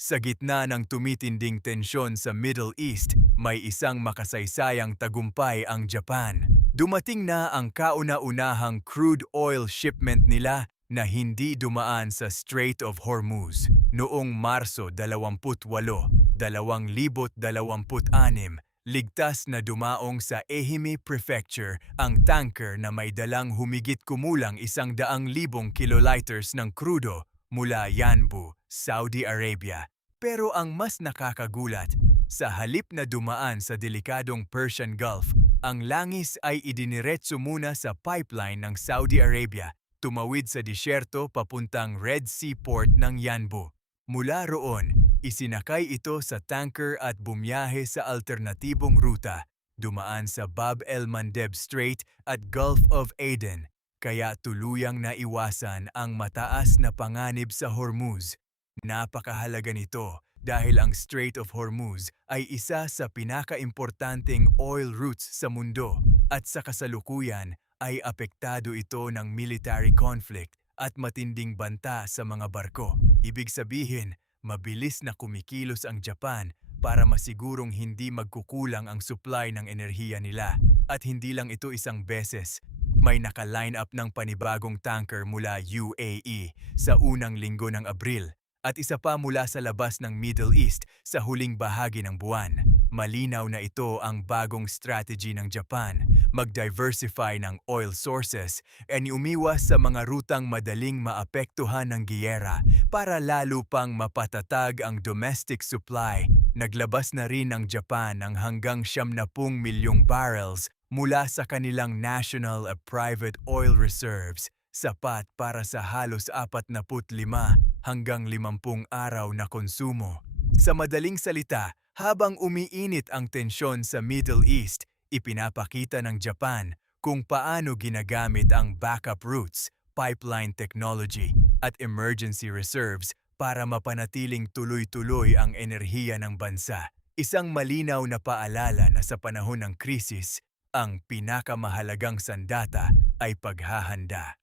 Sa gitna ng tumitinding tensyon sa Middle East, may isang makasaysayang tagumpay ang Japan. Dumating na ang kauna-unahang crude oil shipment nila na hindi dumaan sa Strait of Hormuz. Noong Marso 28, 2026, ligtas na dumaong sa Ehime Prefecture ang tanker na may dalang humigit kumulang 100,000 kiloliters ng krudo mula Yanbu, Saudi Arabia. Pero ang mas nakakagulat, sa halip na dumaan sa delikadong Persian Gulf, ang langis ay idiniretso muna sa pipeline ng Saudi Arabia, tumawid sa disyerto papuntang Red Sea port ng Yanbu. Mula roon, isinakay ito sa tanker at bumiyahe sa alternatibong ruta, dumaan sa Bab el-Mandeb Strait at Gulf of Aden, kaya tuluyang naiwasan ang mataas na panganib sa Hormuz. Napakahalaga nito dahil ang Strait of Hormuz ay isa sa pinakaimportanteng oil routes sa mundo at sa kasalukuyan ay apektado ito ng military conflict at matinding banta sa mga barko. Ibig sabihin, mabilis na kumikilos ang Japan para masigurong hindi magkukulang ang supply ng enerhiya nila. At hindi lang ito isang beses, may naka-line up ng panibagong tanker mula UAE sa unang linggo ng Abril at isa pa mula sa labas ng Middle East sa huling bahagi ng buwan. Malinaw na ito ang bagong strategy ng Japan, mag-diversify ng oil sources at umiwas sa mga rutang madaling maapektuhan ng giyera para lalo pang mapatatag ang domestic supply. Naglabas na rin ang Japan ng hanggang 70 milyong barrels mula sa kanilang national at private oil reserves, sapat para sa halos 45 hanggang 50 araw na konsumo. Sa madaling salita, habang umiinit ang tensyon sa Middle East, ipinapakita ng Japan kung paano ginagamit ang backup routes, pipeline technology, at emergency reserves para mapanatiling tuloy-tuloy ang enerhiya ng bansa. Isang malinaw na paalala na sa panahon ng krisis, ang pinakamahalagang sandata ay paghahanda.